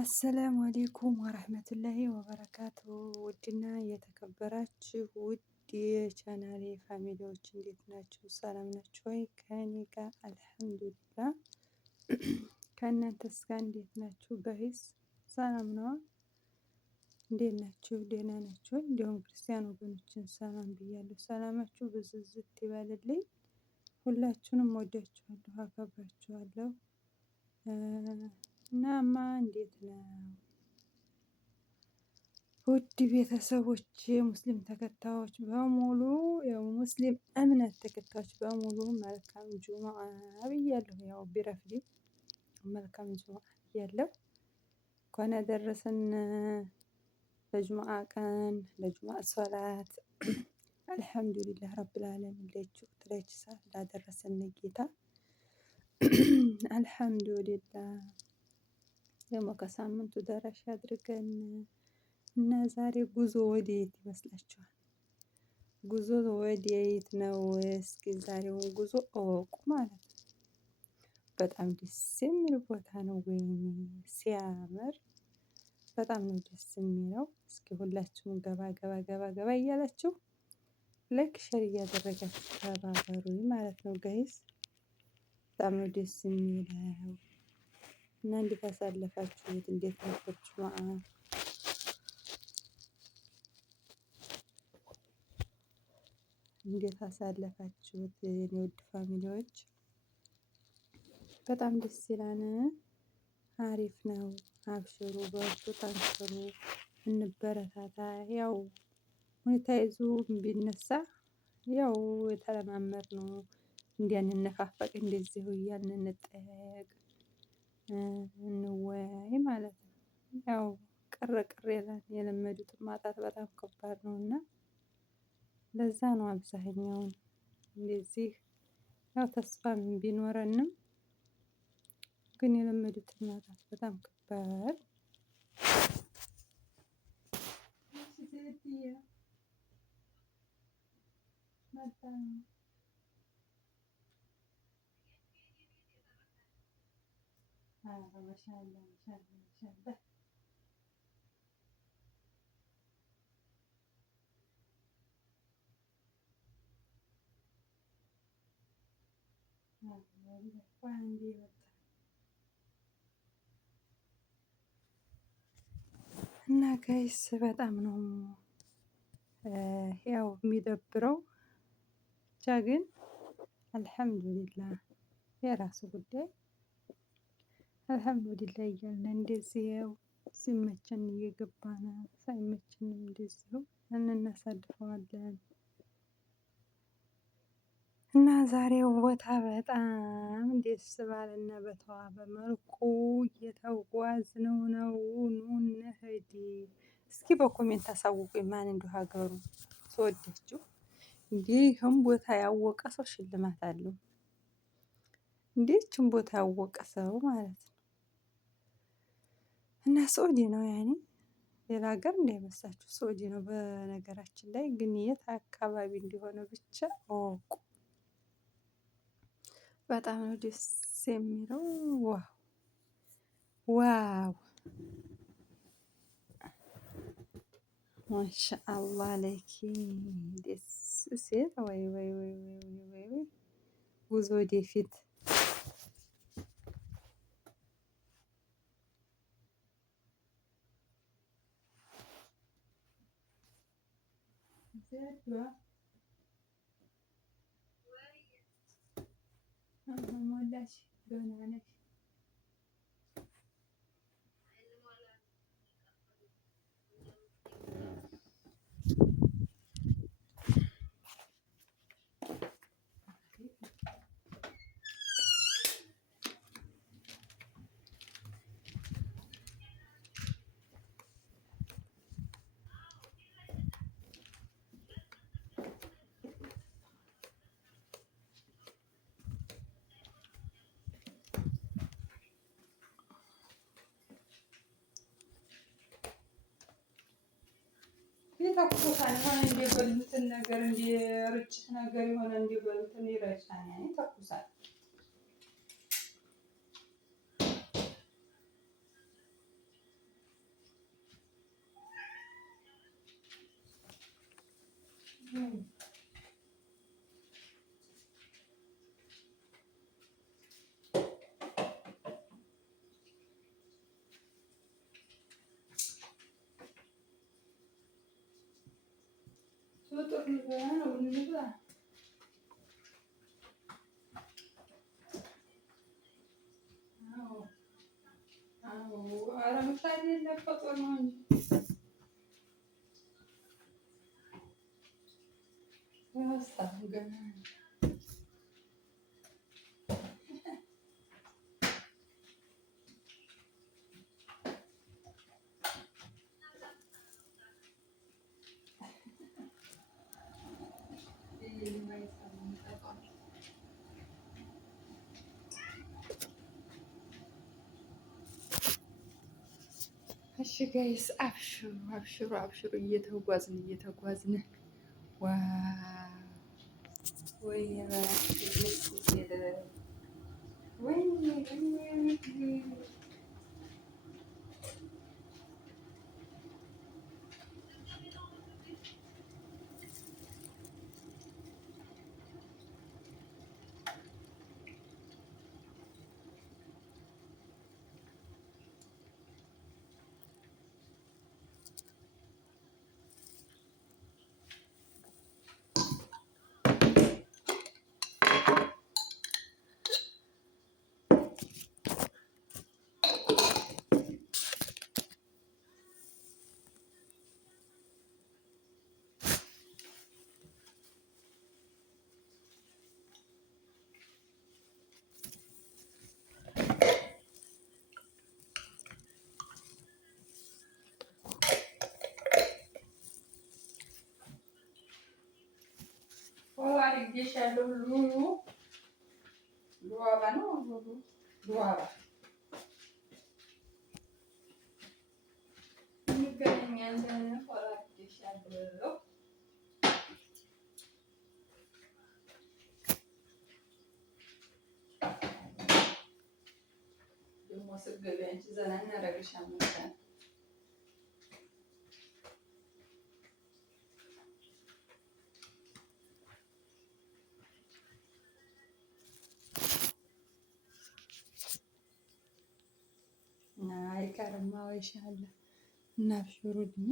አሰላሙ አሌይኩም ወረህመቱላሂ ወበረካቱ። ውድና የተከበራችሁ ውድ የቻናሌ ፋሚሊዎች እንዴት ናችሁ? ሰላም ናችሁ ወይ? ከእኔ ጋር አልሐምዱሊላህ። ከእናንተስ ጋር እንዴት ናችሁ? ጋይስ ሰላም ነዋ? እንዴት ናችሁ? ደህና ናችሁ? እንዲሁም ክርስቲያን ወገኖችን ሰላም ብያለሁ። ሰላማችሁ ብዝዝት ይበልልኝ። ሁላችሁንም ወዳችኋለሁ፣ አከብራችኋለሁ። እናማ እንዴት ነው ውድ ቤተሰቦች የሙስሊም ተከታዮች በሙሉ የሙስሊም እምነት ተከታዮች በሙሉ መልካም ጁሙአ ብያለሁ። ያው ቢረፍድም መልካም ጁሙአ ብያለሁ። እንኳን አደረሰን ለጁሙአ ቀን ለጁሙአ ሶላት። አልሐምዱሊላህ ረብል ዓለሚን ለይች ሰዓት ላደረሰን ጌታ አልሐምዱሊላህ። ደግሞ ከሳምንቱ ደራሽ አድርገን እና ዛሬ ጉዞ ወዴት ይመስላችኋል? ጉዞ ወዴት ነው? እስኪ ዛሬውን ጉዞ እወቁ ማለት ነው። በጣም ደስ የሚል ቦታ ነው። ወይኔ ሲያምር! በጣም ነው ደስ የሚለው። እስኪ ሁላችሁም ገባ ገባ ገባ ገባ እያላችሁ ላይክ ሼር እያደረጋችሁ ተባበሩኝ ማለት ነው ጋይስ። በጣም ነው ደስ የሚለው። እና እንዴት አሳለፋችሁት? እንዴት ነበር ጁሙአ? እንዴት አሳለፋችሁት? የኔ ውድ ፋሚሊዎች በጣም ደስ ይላል። አሪፍ ነው። አብሽሩ፣ በርቱ፣ ጠንክሩ፣ እንበረታታ። ያው ሁኔታ ይዞ ቢነሳ ያው የተለማመድነው እንዲያንነፋፈቅ እንደዚሁ እያልን እንጠያየቅ፣ እንወያይ ማለት ነው። ያው ቅር ቅር ይላል። የለመዱትን ማጣት በጣም ከባድ ነውና ለዛ ነው አብዛኛውን እንደዚህ ያው ተስፋም ቢኖረንም ግን የለመዱትን ማጣት በጣም ከባድ እና ጋይስ በጣም ነው ያው የሚደብረው። ብቻ ግን አልሐምዱሊላህ የራሱ ጉዳይ አልሐምዱሊላህ እያልን እንደዚህ ያው ሲመቸን እየገባን ሳይመቸንም እንደዚሁ እናሳልፈዋለን። እና ዛሬው ቦታ በጣም ደስ ባለና በተዋበ መልኩ እየተጓዝነው ነው። ኑ እንሂድ። እስኪ በኮሜንት አሳውቁኝ ማን እንደው ሀገሩ ስወዳችሁ። እንዲህ ይህን ቦታ ያወቀ ሰው ሽልማት አለው። እንዲህ ይህችን ቦታ ያወቀ ሰው ማለት ነው። እና ሳዑዲ ነው ያኔ ሌላ ሀገር እንዳይመስላችሁ ሳዑዲ ነው። በነገራችን ላይ ግን የት አካባቢ እንደሆነ ብቻ እወቁ። በጣም ነው ደስ የሚለው። ዋው ዋው! ማሻአላህ አለይኪ ደስ ሲል! ወይ ወይ ወይ ወይ ወይ! ጉዞ ወደፊት ሞላሽ ገና ነሽ። ይተኩሳል የሆነ እንደበሉትን ነገር እንደ ርችት ነገር የሆነ እንደበሉትን ይረጫል። ይተኩሳል። ፍጡር ነው እንብላ። ኧረ ምሳሌ የለም ፍጡር ነው እንጂ ገና እሺ ጋይስ አብሽሩ አብሽሩ አብሽሩ፣ እየተጓዝን ዋው ወይ አድርጌሻለሁ። ሉዋባ ነው ሉዋባ እንገናኛለን። አድርጌሻለሁ። ደግሞ ስትገቢ አንቺ ዘና እናደርግሻለን። አይቀርም። አዎ ይሻላል እና አብሽሩልኝ።